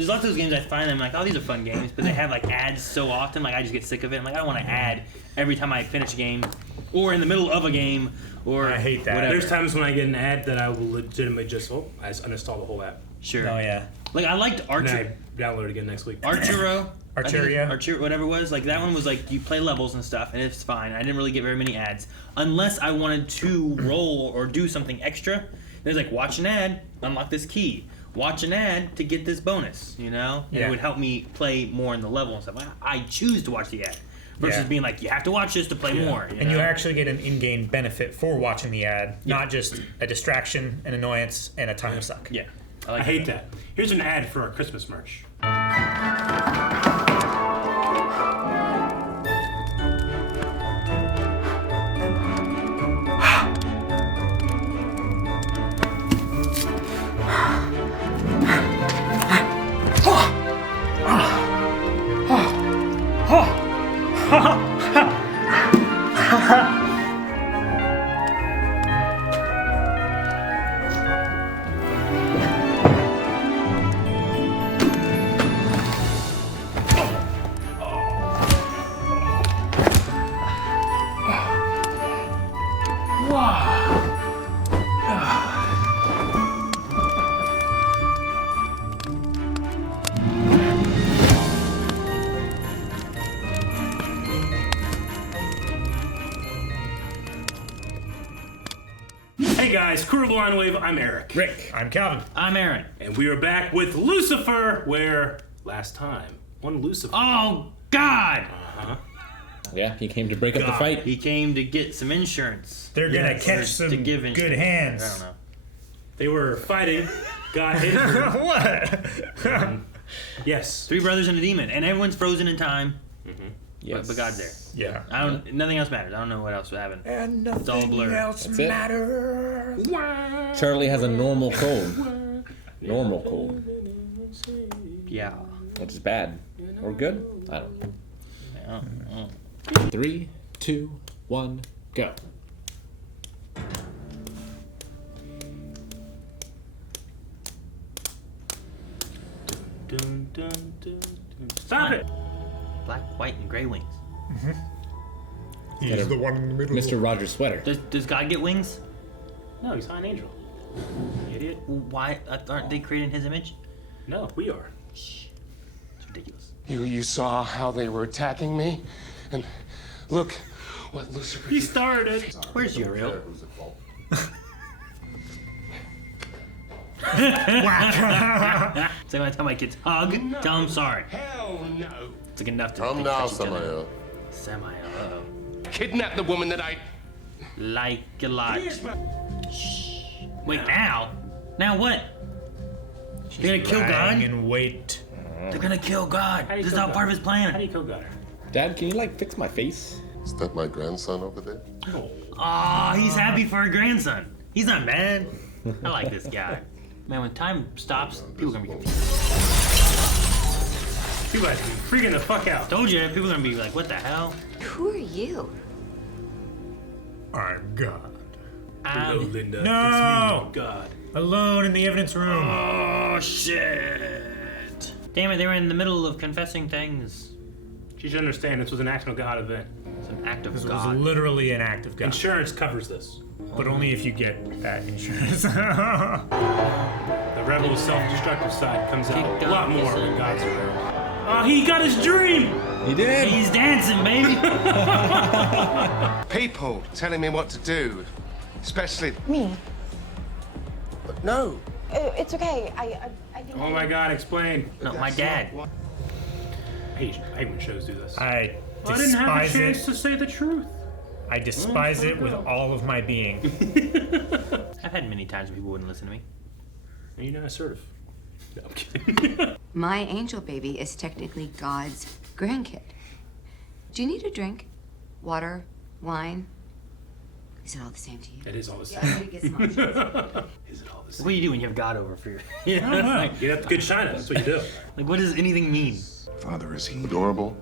there's lots of those games I find I'm like, oh, these are fun games, but they have like ads so often, like I just get sick of it. I'm like, I don't want to ad every time I finish a game, or in the middle of a game, or I hate that. whatever. There's times when I get an ad that I will legitimately just I just uninstall the whole app. Sure. Oh yeah. Like I liked And I download it again next week. Arturo. Arturia. Whatever it was. Like that one was like you play levels and stuff, and it's fine. I didn't really get very many ads unless I wanted to roll or do something extra. There's like watch an ad, unlock this key. Watch an ad to get this bonus. You know, and it would help me play more in the level and stuff. I choose to watch the ad versus being like you have to watch this to play more. You know? You actually get an in-game benefit for watching the ad, not just a distraction, an annoyance, and a time suck. Yeah. I hate that. Here's an ad for our Christmas merch. Hey guys, Crew of the Line Wave, I'm Eric. Rick. I'm Calvin. I'm Aaron. And we are back with Lucifer, where last time, one Lucifer. Oh God! Yeah, he came to break up the fight. He came to get some insurance. They're gonna catch some to give good insurance. hands. I don't know. They were fighting, got injured. What? Yes. 3 brothers and a demon, and everyone's frozen in time. Yes. But God's there. Yeah. I don't. Nothing else matters. I don't know what else would happen. And It's all blurred. else That's it. matters. Charlie has a normal cold. Normal cold. Yeah. Which is bad. Or good? I don't know. Oh. 3, 2, 1, go. Dun, dun, dun, dun. Stop it! Black, white, and gray wings. He's the one in the middle. Mr. Roger Sweater. Does God get wings? No, he's not an angel. You idiot. Why aren't they created in His image? No, we are. Shh. It's ridiculous. You saw how they were attacking me? And look what Lucifer He did. started. Where's Uriel? So when I tell my kids hug, tell them sorry. Hell no. It's like enough to Come now, touch each other. Samael. Samael. Uh-oh. Kidnap the woman that I... Like a lot. Shh. Wait, now? Now what? They're gonna kill God? And wait. They're gonna kill God. How do you This is kill all part of God? his plan. How do you kill God? Dad, can you like fix my face? Is that my grandson over there? Aw, he's happy for a grandson. He's not mad. I like this guy. Man, when time stops, people are gonna be confused. You guys be freaking the fuck out. Told you, people are gonna be like, what the hell? Who are you? I'm God. Hello, Linda. No! It's me, your God. Alone in the evidence room. Oh, shit. Damn it, they were in the middle of confessing things. You should understand this was an act of God event. It's an act of This God. was literally an act of God. Insurance covers this. But only if you get that insurance. The rebel self-destructive side comes out a lot more when God's around. Oh, he got his dream! He did. He's dancing, baby. People telling me what to do. Especially... Me. No. It's okay. I think. Oh my God, explain. No, my dad. I hate when shows do this. I I didn't have a despise chance it. to say the truth. I despise it with all of my being. I've had many times when people wouldn't listen to me. And you're not assertive. No, I'm kidding. My angel baby is technically God's grandkid. Do you need a drink? Water? Wine? Is it all the same to you? It is all the Yeah, same. I'm gonna get some options. Is it all the What same? do you do when you have God over for your... You know, I don't know. like, You have to get China. That's what you do. like, what does anything mean? Father, is he adorable?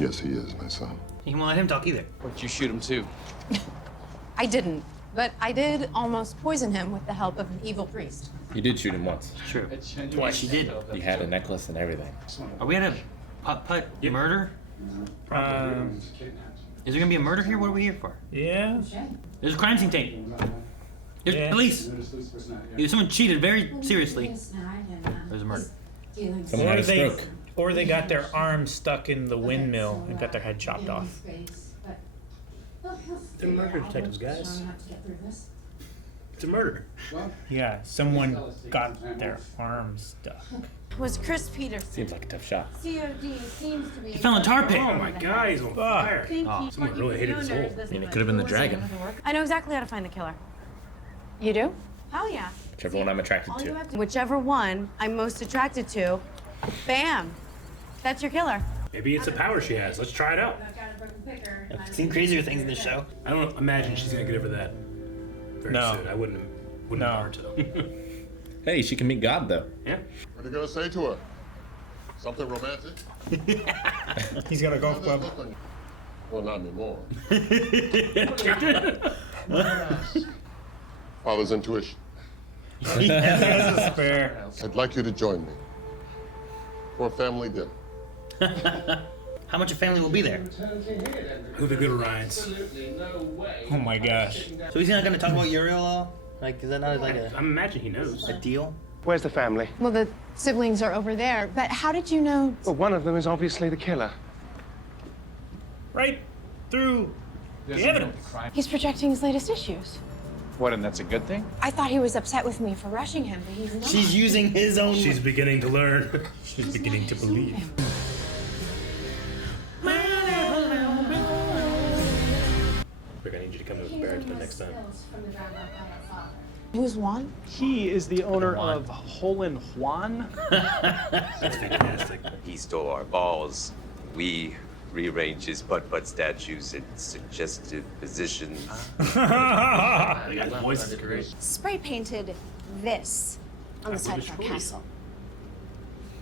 Yes, he is, my son. You won't let him talk either. Why'd you shoot him too? I didn't. But I did almost poison him with the help of an evil priest. You did shoot him once. True. Twice she did. You had a necklace and everything. Are we at a putt-putt murder? Is there gonna be a murder here? What are we here for? Yeah. There's a crime scene tape. There's police. Either someone cheated very seriously. There's a murder. Someone had a stroke. Or they got their arms stuck in the windmill and got their head chopped off. They're murder detectives, guys. It's a murder. Yeah, someone got their arms stuck. Was Chris Peters. Seems like a tough shot. COD seems to be. He fell in a tar pit. Oh my God, he's on fire. Someone really hated his soul. I mean, it could have been the dragon. I know exactly how to find the killer. You do? Hell yeah. Whichever one I'm attracted to. Whichever one I'm most attracted to, bam. That's your killer. Maybe it's a power she has. Let's try it out. I've seen crazier things in this show. I don't imagine she's gonna get over that very No. soon. I wouldn't No. want her to. Hey, she can meet God though. Yeah. What are you gonna say to her? Something romantic? He's got a golf club. Well, not anymore. Father's intuition. That's a spare. I'd like you to join me for a family dinner. How much of family will be there? Who the good Orions? Oh my gosh. So he's not gonna talk about Uriel at all? Like, is that not like I imagine he knows. a deal? Where's the family? Well, the siblings are over there. But how did you know? Well, one of them is obviously the killer. Right through the evidence. He's projecting his latest issues. What, and that's a good thing? I thought he was upset with me for rushing him, but he's not. She's using his own. She's beginning to learn. She's beginning to believe. Rick, I need you to come to Marietta next time. Who's Juan? He is the owner of Hole in Juan. That's fantastic. He stole our balls. We rearranged his butt statues in suggestive positions. The guy's voice is great. Spray painted this on the side of our castle.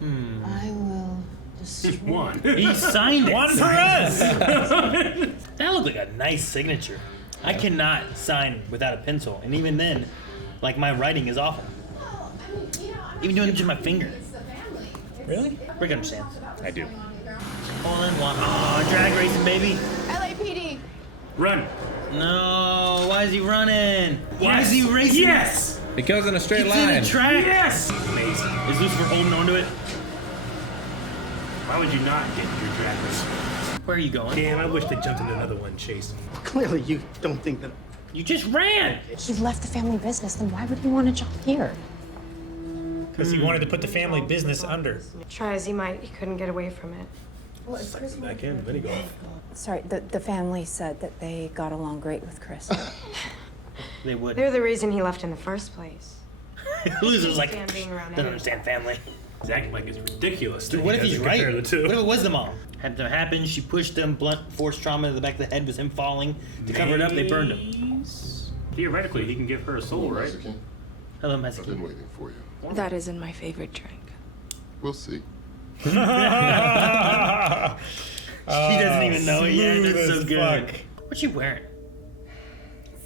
I will destroy. One. He signed it. One for us! That looked like a nice signature. I cannot sign without a pencil, and even then, like my writing is awful. Even doing it with my finger. Really? Rick understands. I do. Hole in one. Oh, drag racing, baby. LAPD. Run. No, why is he running? Why is he racing? Yes. Because in a straight It's in line. the track. Yes. Amazing. Is Lucifer holding on to it? Why would you not get your dragons? Where are you going? Damn, I wish they jumped into another one, Chase. Clearly, you don't think that. You just ran. He left the family business, then why would he want to jump here? Because he wanted to put the family business under. Try as he might, he couldn't get away from it. Back in, then he goes. Sorry, the family said that they got along great with Chris. They would. They're the reason he left in the first place. Lucifer's like, Can't being around doesn't understand family. He's acting like it's ridiculous. Dude, what if he's right? The two. What if it was the mom? Had to happen. She pushed him. Blunt force trauma to the back of the head was him falling. To cover it up, they burned him. Theoretically, he can give her a soul, right? Mexican, Hello, I've Mexican. been waiting for you. That isn't my favorite drink. We'll see. She doesn't even know it yet. smooth That's so as good. fuck. What's she wearing?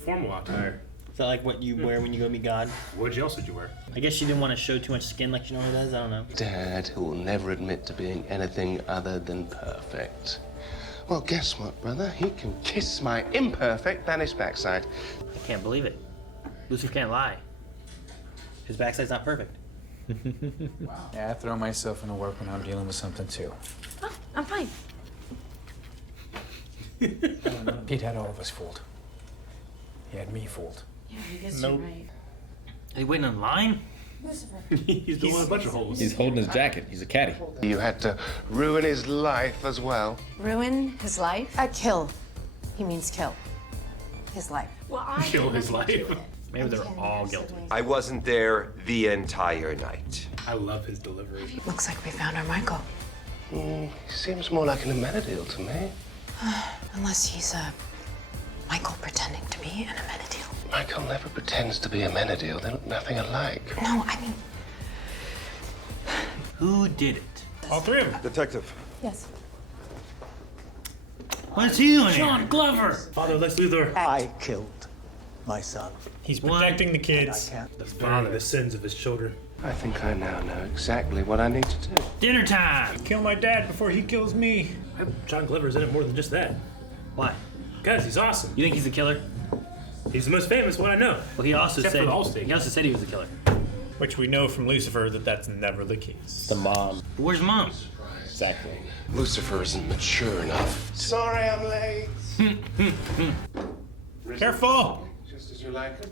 Formal attire. Is that like what you wear when you go meet God? What else did you wear? I guess she didn't want to show too much skin like she normally does. I don't know. Dad, who will never admit to being anything other than perfect. Well, guess what, brother? He can kiss my imperfect banished backside. I can't believe it. Lucifer can't lie. His backside's not perfect. Yeah, I throw myself into work when I'm dealing with something too. Oh, I'm fine. Pete had all of us fooled. He had me fooled. Yeah, I guess Nope. you're right. Are you waiting in line? He's doing a bunch of holes. He's holding his jacket. He's a caddy. You had to ruin his life as well. Ruin his life? Kill. He means kill. His life. Well, I Kill his life. Maybe they're all guilty. I wasn't there the entire night. I love his delivery. Looks like we found our Michael. He seems more like an Amenadiel to me. Unless he's Michael pretending to be an Amenadiel. Michael never pretends to be Amenadiel. They look nothing alike. No, I mean... Who did it? All three of them. Detective. Yes. What's he doing John here? Glover. Father Lex Luthor. I killed My son. He's protecting the kids. The father, the sins of his children. I think I now know exactly what I need to do. Dinner time! Kill my dad before he kills me. John Glover's in it more than just that. Why? Guys, he's awesome. You think he's the killer? He's the most famous one I know. Well, he also Except for the Allstate. said he was the killer. Which we know from Lucifer that that's never the case. The mom. Where's mom? Exactly. Lucifer isn't mature enough. Sorry I'm late. Careful! Just as you like it.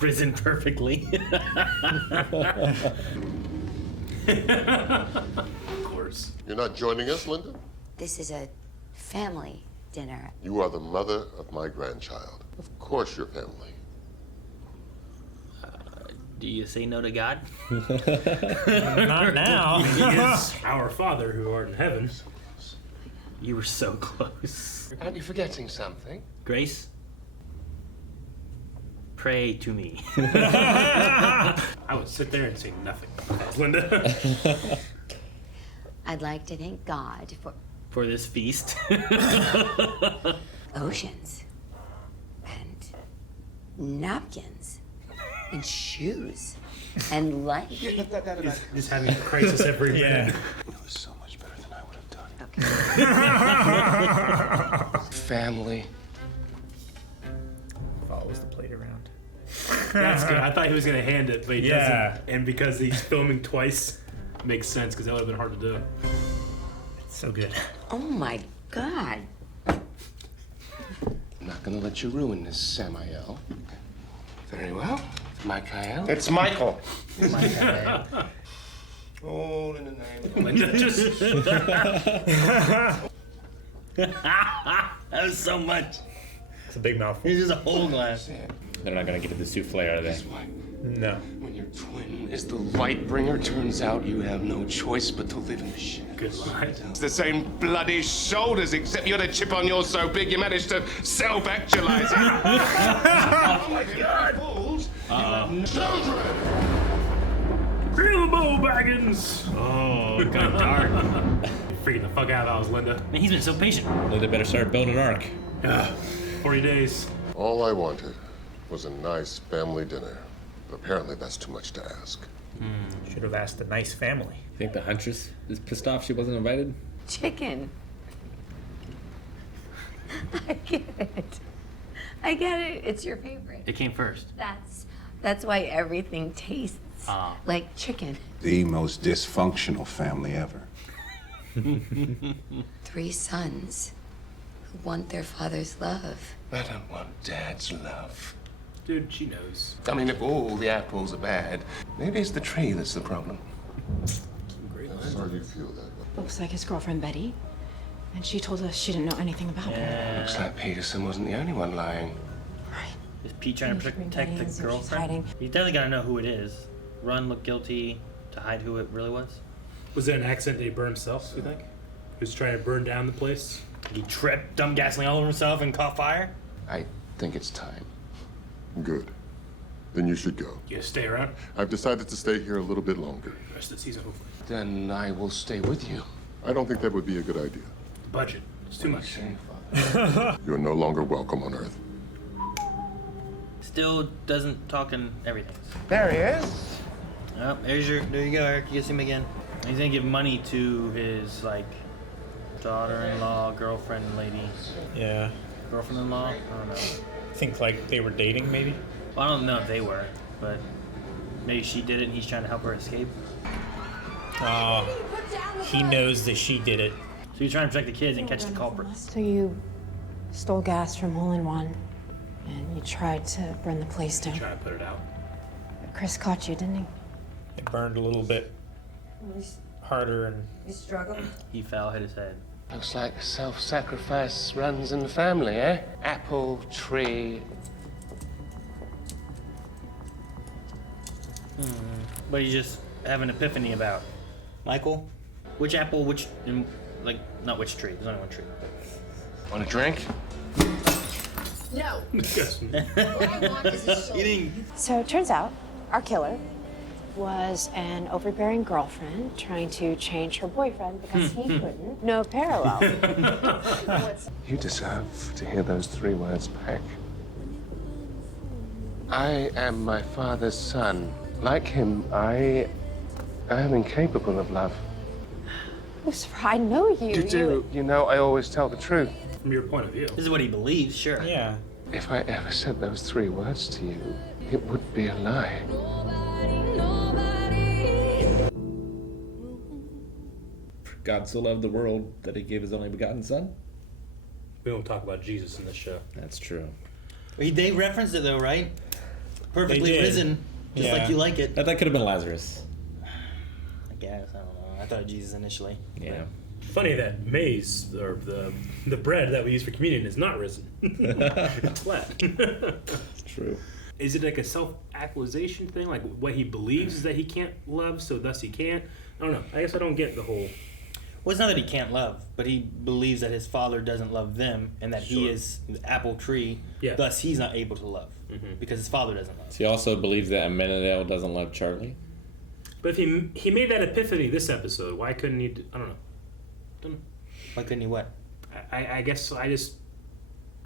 Risen perfectly. Of course. You're not joining us, Linda? This is a family dinner. You are the mother of my grandchild. Of course you're family. Do you say no to God? Not now. He is our Father who art in heaven. You were so close. Aren't you forgetting something? Grace? Pray to me. I would sit there and say nothing. Linda. I'd like to thank God For this feast. oceans and napkins and shoes and light. Just having a crisis every minute. It was so much better than I would have done. Family. Follows the plate around. That's good. I thought he was going to hand it, but he Yeah. doesn't. And because he's filming twice, makes sense because that would have been hard to do. It's so good. Oh my God. I'm not gonna let you ruin this, Samael. Very well. Michael. It's Michael. Michael. All in the name of Linda just. That was so much. It's a big mouthful. It's just a whole glass. They're not gonna get the souffle, are they? No. When your twin is the light bringer, turns out you have no choice but to live in the shadows. Good line. It's the same bloody shoulders, except you had a chip on yours so big you managed to self-actualize it. Oh my God! Fools! Bilbo Baggins! Oh, it got dark. Freaking the fuck out of I was Linda. Man, he's been so patient. They better start building an ark. 40 days. All I wanted was a nice family dinner. But apparently that's too much to ask. Should have asked a nice family. You think the huntress is pissed off she wasn't invited? Chicken. I get it. I get it. It's your favorite. It came first. That's why everything tastes Ah. like chicken. The most dysfunctional family ever. 3 sons who want their father's love. I don't want Dad's love. Dude, she knows. I mean, if all the apples are bad, maybe it's the tree that's the problem. I'm sorry you feel that way. Looks like his girlfriend Betty. And she told us she didn't know anything about her. Looks like Peterson wasn't the only one lying. Is Pete trying to protect the She's girlfriend? hiding. He's definitely got to know who it is. Run, look guilty, to hide who it really was. Was that an accident that he burned himself, you think? He was trying to burn down the place? He tripped, dumped gasoline all over himself, and caught fire? I think it's time. Good. Then you should go. You stay around? I've decided to stay here a little bit longer. The rest of the season, hopefully. Then I will stay with you. I don't think that would be a good idea. The budget. It's too much. You're no longer welcome on Earth. Still doesn't talk in everything. There he is. Oh, there you go, Eric. You can see him again. He's gonna give money to his, like, daughter-in-law, girlfriend lady. Yeah. Girlfriend-in-law? I don't know. Think like they were dating, maybe? Well, I don't know if they were, but maybe she did it and he's trying to help her escape. He knows that she did it. So he's trying to protect the kids and catch the culprit. So you stole gas from Hole in One, and you tried to burn the place down. Try to put it out. But Chris caught you, didn't he? It burned a little bit harder and You struggle? He fell, hit his head. Looks like self-sacrifice runs in the family, eh? Apple, tree. But you just have an epiphany about Michael. Which apple? Which, like, not which tree? There's only one tree. Want a drink? No. You didn't. So it turns out our killer was an overbearing girlfriend trying to change her boyfriend because he couldn't. No parallel. You deserve to hear those 3 words back. I am my father's son. Like him, I am incapable of love. Lucifer, I know you. You do. You know, I always tell the truth. From your point of view. This is what he believes, sure. Yeah. If I ever said those 3 words to you, it would be a lie. God so loved the world that he gave his only begotten son. We don't talk about Jesus in this show. That's true. They referenced it though, right? Perfectly did. risen, just Yeah. like you like it. That could have been Lazarus. I guess, I don't know. I thought of Jesus initially. Yeah. Funny that maize, or the bread that we use for communion, is not risen. It's flat. It's true. Is it like a self-actualization thing? Like what he believes is that he can't love, so thus he can't? I don't know. I guess I don't get the whole... Well, it's not that he can't love, but he believes that his father doesn't love them, and that he Sure. is the apple tree. Yeah. Thus, he's not able to love Mhm. because his father doesn't love. So he also believes that Amenadale doesn't love Charlie. But if he made that epiphany this episode, why couldn't he... I don't know. Why couldn't he what? I guess I just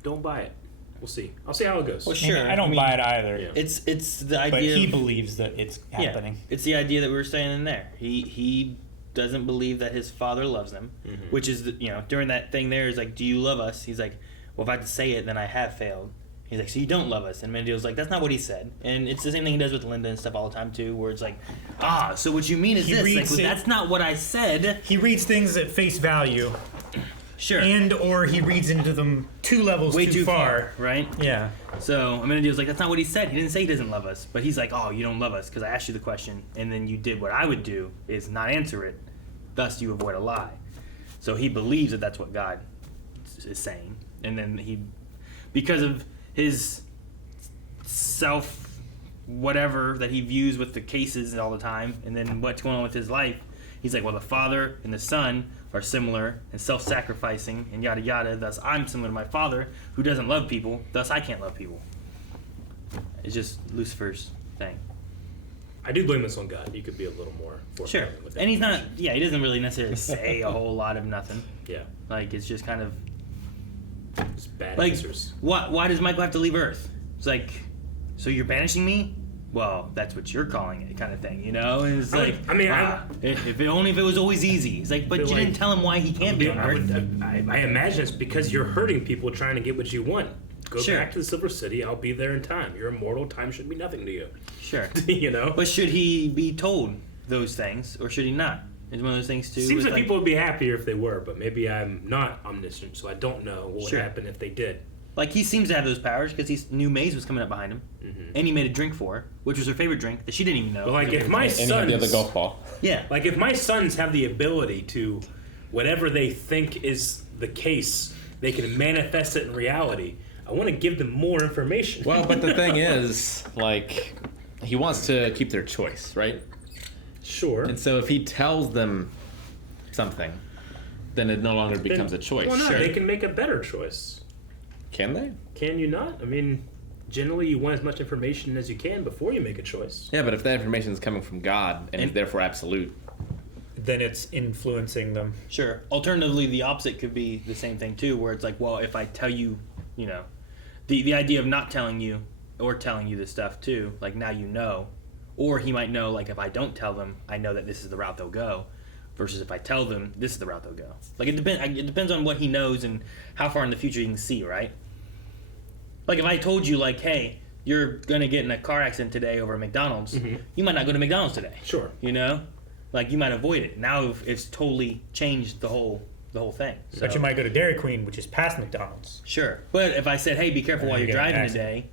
don't buy it. We'll see. I'll see how it goes. Well, sure. I don't buy it either. Yeah. It's the But idea. he of, believes that it's happening. It's the idea that we were saying in there. He doesn't believe that his father loves him, Mhm. which is during that thing there is like, do you love us? He's like, well, if I had to say it, then I have failed. He's like, so you don't love us? And Mendel's like, that's not what he said. And it's the same thing he does with Linda and stuff all the time too, where it's like, so what you mean is He this? Like, reads well, it- that's not what I said. He reads things at face value. Sure. And or he reads into them 2 levels Way too far. right? Yeah. So Amenadiel's like, that's not what he said. He didn't say he doesn't love us, but he's like, oh, you don't love us because I asked you the question, and then you did what I would do is not answer it. Thus, you avoid a lie. So he believes that that's what God is saying, and then because of his self whatever that he views with the cases all the time, and then what's going on with his life, he's like, well, the Father and the Son are similar and self-sacrificing and yada yada. Thus, I'm similar to my father, who doesn't love people. Thus, I can't love people. It's just Lucifer's thing. I do blame this on God. He could be a little more Sure, forthcoming with that. and he's not. Yeah, he doesn't really necessarily say a whole lot of nothing. Yeah. Like it's just kind of Just bad like answers. why does Michael have to leave Earth? It's like, so you're banishing me? Well, that's what you're calling it, kind of thing, you know? And it's like, if it was always easy. It's like, but you didn't tell him why he can't be on Earth. I imagine it's because you're hurting people trying to get what you want. Go Sure. back to the Silver City. I'll be there in time. You're immortal. Time should be nothing to you. Sure. You know? But should he be told those things, or should he not? It's one of those things too. Seems with, like people would be happier if they were, but maybe I'm not omniscient, so I don't know what would Sure. happen if they did. Like he seems to have those powers because he knew Maze was coming up behind him, Mm-hmm. and he made a drink for her, which was her favorite drink that she didn't even know. But like, was her if my favorite drink. sons, the golf ball. Yeah. Like if my sons have the ability to, whatever they think is the case, they can manifest it in reality. I want to give them more information. Well, but the thing is, like, he wants to keep their choice, right? Sure. And so if he tells them something, then it no longer becomes a choice. Well, no, they can make a better choice. Can they? Can you not? I mean, generally you want as much information as you can before you make a choice. Yeah, but if that information is coming from God and is therefore absolute, then it's influencing them. Sure. Alternatively, the opposite could be the same thing too, where it's like, well, if I tell you, you know, the idea of not telling you or telling you this stuff too, like now you know, or he might know, like if I don't tell them, I know that this is the route they'll go, versus if I tell them this is the route they'll go. Like it depends on what he knows and how far in the future he can see, right? Like if I told you, like, hey, you're gonna get in a car accident today over at McDonald's, you might not go to McDonald's today. Sure. You know, like you might avoid it. Now it's totally changed the whole thing. But you might go to Dairy Queen, which is past McDonald's. Sure. But if I said, hey, be careful while you you're get in an driving accident. today,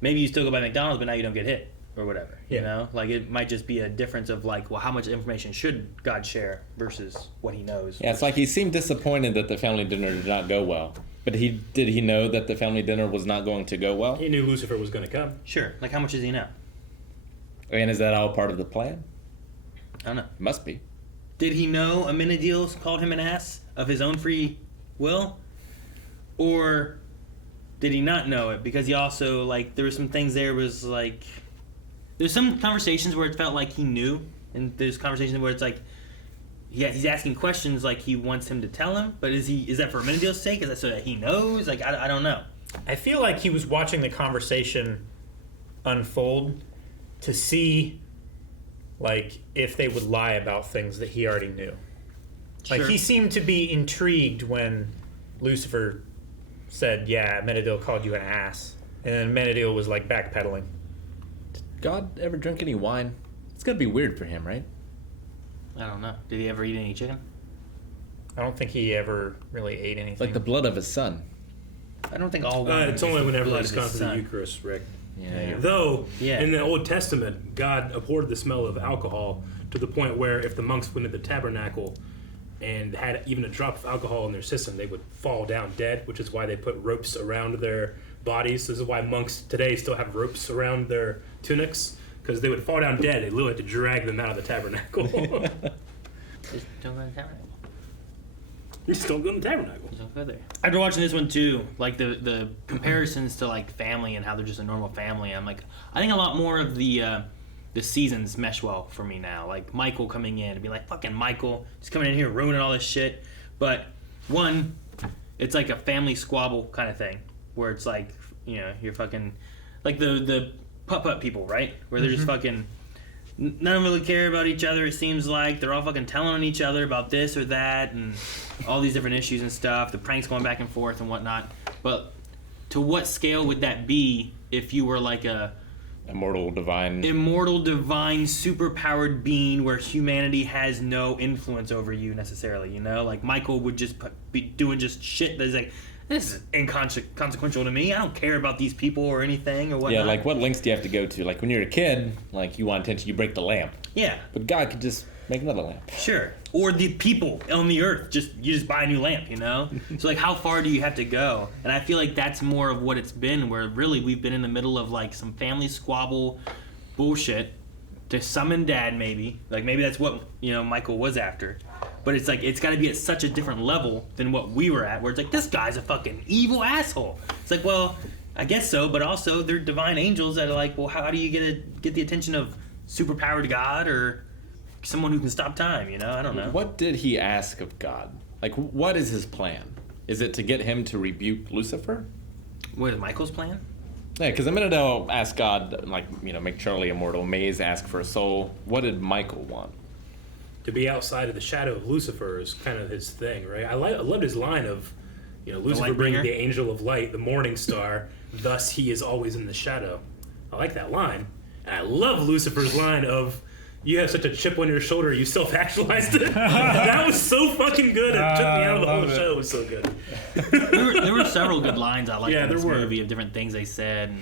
maybe you still go by McDonald's, but now you don't get hit or whatever. You Yeah. know, like it might just be a difference of like, well, how much information should God share versus what he knows. yeah, it's like he seemed disappointed that the family dinner did not go well. But did he know that the family dinner was not going to go well? He knew Lucifer was going to come. Sure. Like how much does he know? And is that all part of the plan? I don't know. Must be. Did he know Amenadiel called him an ass of his own free will? Or did he not know it? Because he also, like, there were some things there was like, there's some conversations where it felt like he knew, and there's conversations where it's like, yeah, he's asking questions like he wants him to tell him, but is that for Amenadiel's sake? Is that so that he knows? Like, I don't know. I feel like he was watching the conversation unfold to see, like, if they would lie about things that he already knew. Like, Sure. he seemed to be intrigued when Lucifer said, yeah, Menadil called you an ass. And then Menadil was, like, backpedaling. Did God ever drink any wine? It's gotta be weird for him, right? I don't know. Did he ever eat any chicken? I don't think he ever really ate anything. Like the blood of his son. I don't think all wine It's is only the whenever blood it's of gone his to the son. Eucharist, Rick. Yeah. Though, Yeah. in the Old Testament, God abhorred the smell of alcohol to the point where if the monks went to the tabernacle and had even a drop of alcohol in their system, they would fall down dead, which is why they put ropes around their bodies. This is why monks today still have ropes around their tunics, because they would fall down dead. They literally had to drag them out of the tabernacle. Just don't go to the tabernacle. Just don't go to the tabernacle. Just don't go there. After watching this one too, like the comparisons to like family and how they're just a normal family, I'm like, I think a lot more of the seasons mesh well for me now. Like Michael coming in and be like, fucking Michael, just coming in here ruining all this shit. But one, it's like a family squabble kind of thing, where it's like, you know, you're fucking like the putt-putt people, right? Where they're just fucking. None of them really care about each other, it seems like. They're all fucking telling on each other about this or that and all these different issues and stuff. The pranks going back and forth and whatnot. But to what scale would that be if you were like a immortal, divine, superpowered being where humanity has no influence over you necessarily, you know? Like Michael would just be doing just shit that's like, this is inconsequential to me. I don't care about these people or anything or whatnot. Yeah, like what lengths do you have to go to? Like when you're a kid, like you want attention, you break the lamp. Yeah. But God could just make another lamp. Sure. Or the people on the earth, you just buy a new lamp, you know? So like how far do you have to go? And I feel like that's more of what it's been, where really we've been in the middle of like some family squabble bullshit to summon dad maybe. Like maybe that's what, you know, Michael was after. But it's like, it's got to be at such a different level than what we were at, where it's like, this guy's a fucking evil asshole. It's like, well, I guess so, but also they're divine angels that are like, well, how do you get the attention of superpowered God or someone who can stop time, you know? I don't know. What did he ask of God? Like, what is his plan? Is it to get him to rebuke Lucifer? What is Michael's plan? Yeah, because a minute ago asked God, like, you know, make Charlie immortal. Maze ask for a soul. What did Michael want? To be outside of the shadow of Lucifer is kind of his thing, right? I loved his line of, you know, Lucifer bringing the angel of light, the morning star, thus he is always in the shadow. I like that line. And I love Lucifer's line of, you have such a chip on your shoulder, you self-actualized it. That was so fucking good. It took me out of the whole show. It was so good. there were several good lines I liked in this there were. movie of different things they said. And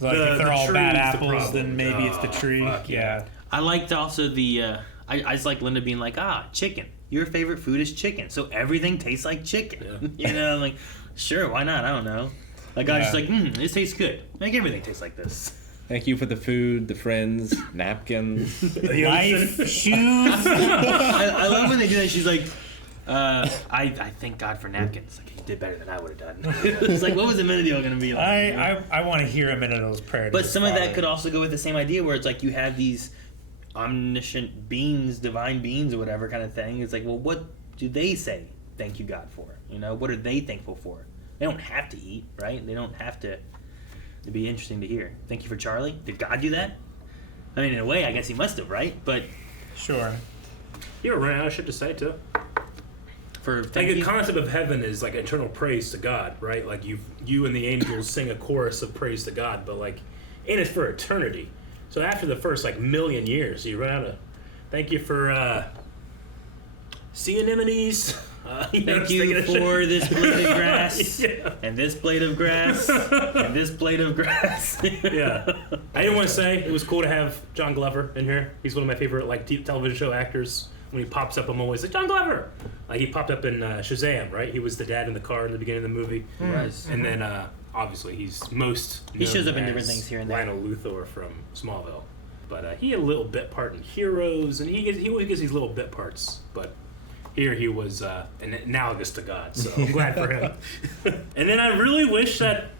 Like if they're all tree bad is the apples, problem. then maybe it's the tree. Yeah. I liked also the, I just like Linda being like, chicken. Your favorite food is chicken, so everything tastes like chicken. You know, like, sure, why not? I don't know. Like, I was just like, this tastes good. Make everything taste like this. Thank you for the food, the friends, napkins. Life, shoes. I love when they do that. She's like, I thank God for napkins. Like, he did better than I would have done. It's like, what was the Menadil going to be like? I want to hear a minute of those prayers. But some of that could also go with the same idea where it's like you have these omniscient beings, divine beings or whatever kind of thing. It's like, well, what do they say thank you God for? You know, what are they thankful for? They don't have to eat, right? They don't have to. It'd be interesting to hear. Thank you for Charlie. Did God do that? I mean, in a way, I guess he must have, right? But sure. You were running out of shit to say too. For like the concept of heaven is like eternal praise to God, right? Like you and the angels sing a chorus of praise to God, but like, and it's for eternity. So after the first like million years, you run out of thank you for sea anemones. Thank you for this blade of grass, and this blade of grass, and this blade of grass. Yeah. I didn't want to say it was cool to have John Glover in here. He's one of my favorite like television show actors. When he pops up, I'm always like, John Glover! Like, he popped up in Shazam, right? He was the dad in the car in the beginning of the movie. Right. And then, obviously, he's most He shows known up in different as things here and there. Lionel Luthor from Smallville. But he had a little bit part in Heroes, and he always gets these little bit parts. But here he was analogous to God, so I'm glad for him. And then I really wish that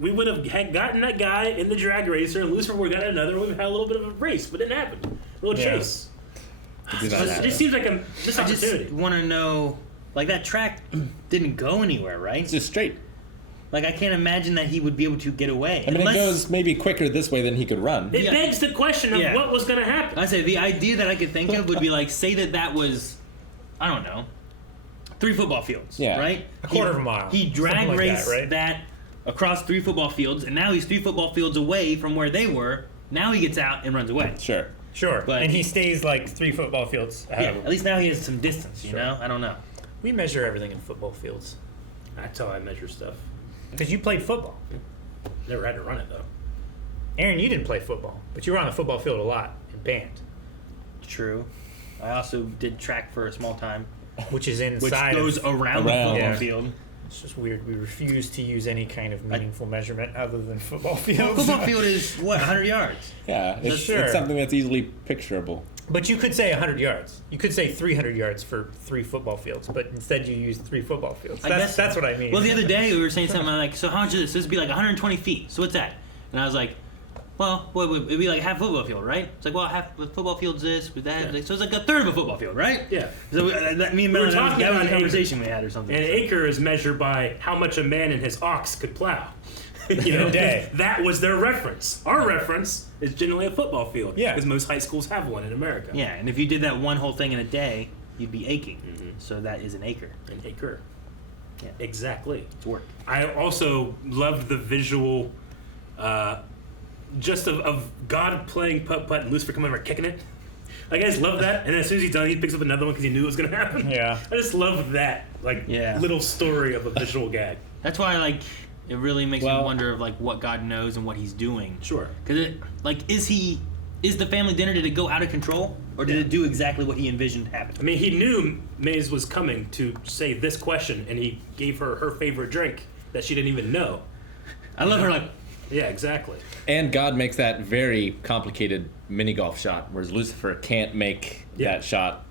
we would have gotten that guy in the drag racer, and Lucifer would have gotten another, and we would have had a little bit of a race, but it didn't happen. A little chase. It just seems like a missed opportunity. I just want to know, like that track didn't go anywhere, right? It's just straight. Like, I can't imagine that he would be able to get away. I mean, Unless, it goes maybe quicker this way than he could run. It begs the question of Yeah. what was going to happen. I say the idea that I could think of would be like, say that was, I don't know, 3 football fields, Yeah. right? A quarter of a mile. He drag Something like raced that, right? that across 3 football fields, and now he's 3 football fields away from where they were. Now he gets out and runs away. Sure. But and he stays like 3 football fields ahead Yeah, of him. at least now he has some distance, you know? I don't know. We measure everything in football fields. That's how I measure stuff. Because you played football. Never had to run it, though. Aaron, you didn't play football, but you were on the football field a lot in band. True. I also did track for a small time. Which is inside. Which goes around the football field. It's just weird. We refuse to use any kind of meaningful measurement other than football fields. Football field is, what, 100 yards? Yeah, it's something that's easily picturable. But you could say 100 yards. You could say 300 yards for 3 football fields, but instead you use 3 football fields. I guess That's what I mean. Well, the other day we were saying something like, so how much is this? This would be like 120 feet. So what's that? And I was like, well, it'd be like half a football field, right? It's like, well, half a football field's this, with that. So it's like a third of a football field, right? Yeah. So me and We were Melanie, talking that was about a an conversation we had or something. An acre is measured by how much a man and his ox could plow. You know, a day. That was their reference. Our reference is generally a football field. Yeah. Because most high schools have one in America. Yeah, and if you did that one whole thing in a day, you'd be aching. So that is an acre. An acre. Yeah. Exactly. It's work. I also loved the visual, just of God playing putt-putt and Lucifer coming over and kicking it. Like, I just love that. And then as soon as he's done, he picks up another one because he knew it was going to happen. Yeah. I just love that, little story of a visual gag. That's why, it really makes me wonder of, what God knows and what he's doing. Sure. Because, is the family dinner, did it go out of control? Or did it do exactly what he envisioned happened? I mean, he knew Maze was coming to say this question, and he gave her her favorite drink that she didn't even know. I love her, Yeah, exactly. And God makes that very complicated mini golf shot, whereas Lucifer can't make that shot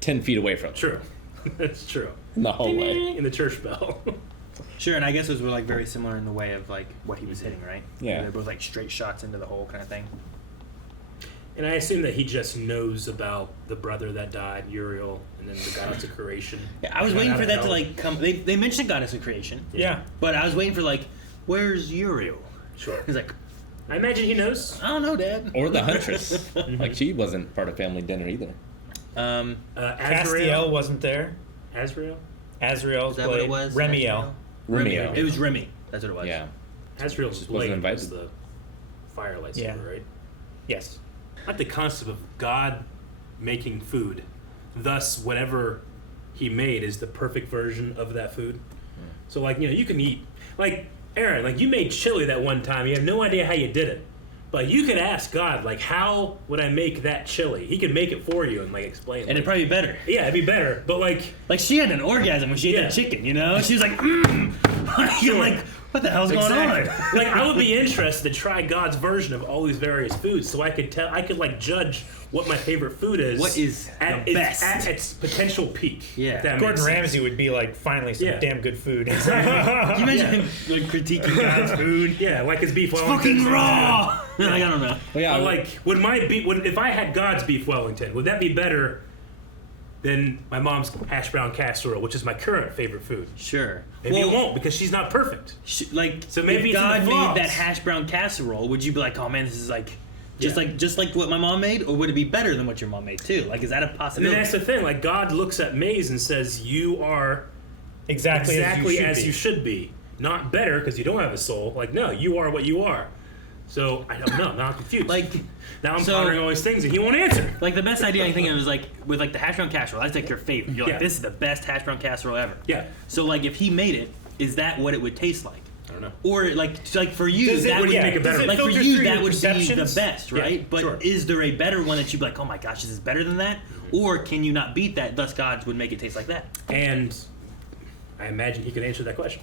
10 feet away from him. True. That's true. In the hallway. In the church bell. Sure, and I guess those were very similar in the way of what he was hitting, right? Yeah. They're both straight shots into the hole kind of thing. And I assume that he just knows about the brother that died, Uriel, and then the goddess of creation. Yeah, I was waiting for that to come. They mentioned goddess of creation. Yeah. But I was waiting for where's Uriel? Sure. He's like, I imagine he knows. I don't know, Dad. Or the huntress. She wasn't part of family dinner either. Castiel wasn't there. Azrael? Azrael's Is that what it was? Remiel. Remiel. It was Remy. That's what it was. Yeah. Azrael's Just wasn't blade invited. was the fire lightsaber, Yeah. right? Yes. I like the concept of God making food. Thus, whatever he made is the perfect version of that food. So, you can eat. Aaron, you made chili that one time. You have no idea how you did it. But you could ask God, how would I make that chili? He could make it for you and, explain. And it'd probably be better. Yeah, it'd be better. But, she had an orgasm when she ate that chicken, you know? She was like, Sure. what the hell's going on? I would be interested to try God's version of all these various foods, so I could judge what my favorite food is. What is at the best? At its potential peak. Yeah. if that Gordon makes sense. Ramsay would be damn good food. Can you imagine him critiquing God's food? Yeah, like his beef It's Wellington. fucking raw! I don't know. Well, yeah, if I had God's beef Wellington, would that be better than my mom's hash brown casserole, which is my current favorite food? Sure. Maybe it won't because she's not perfect. So maybe if it's in God the made flaws. that hash brown casserole, would you be like, oh man, this is just like what my mom made, or would it be better than what your mom made too? Is that a And possibility? then that's the thing. God looks at Maze and says, "You are exactly as you should be. Not better because you don't have a soul. No, you are what you are." So I don't know. Now I'm confused. Now I'm pondering all these things and he won't answer. The best idea I think of is with the hash brown casserole. That's your favorite. You're Yeah. this is the best hash brown casserole ever. Yeah. So if he made it, is that what it would taste like? I don't know. Or for you, Does it- that would yeah, make it better. does it For filter you, through that your would be the perceptions? best, right? Yeah, But sure. is there a better one that you'd be like, oh my gosh, this is better than that? Or can you not beat that? Thus, God would make it taste like that. And I imagine he could answer that question,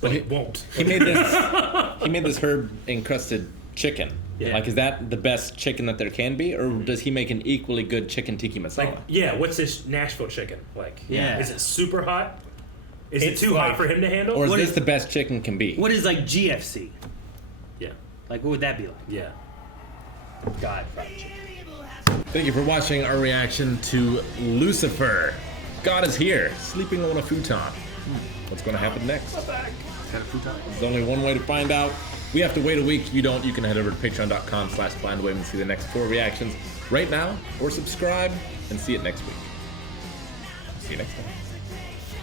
but he won't. He made this herb encrusted chicken. Yeah. Is that the best chicken that there can be, or does he make an equally good chicken tiki masala? What's this Nashville chicken like? Yeah. Is it super hot? Is It's it too hot for him to handle? Or is What this is- the best chicken can be? What is GFC? Yeah. What would that be like? Yeah. God, fried chicken. Thank you for watching our reaction to Lucifer. God is here, sleeping on a futon. What's going to happen next? There's only one way to find out. We have to wait a week. You don't. You can head over to patreon.com/blindwave and see the next 4 reactions right now, or subscribe and see it next week. See you next time.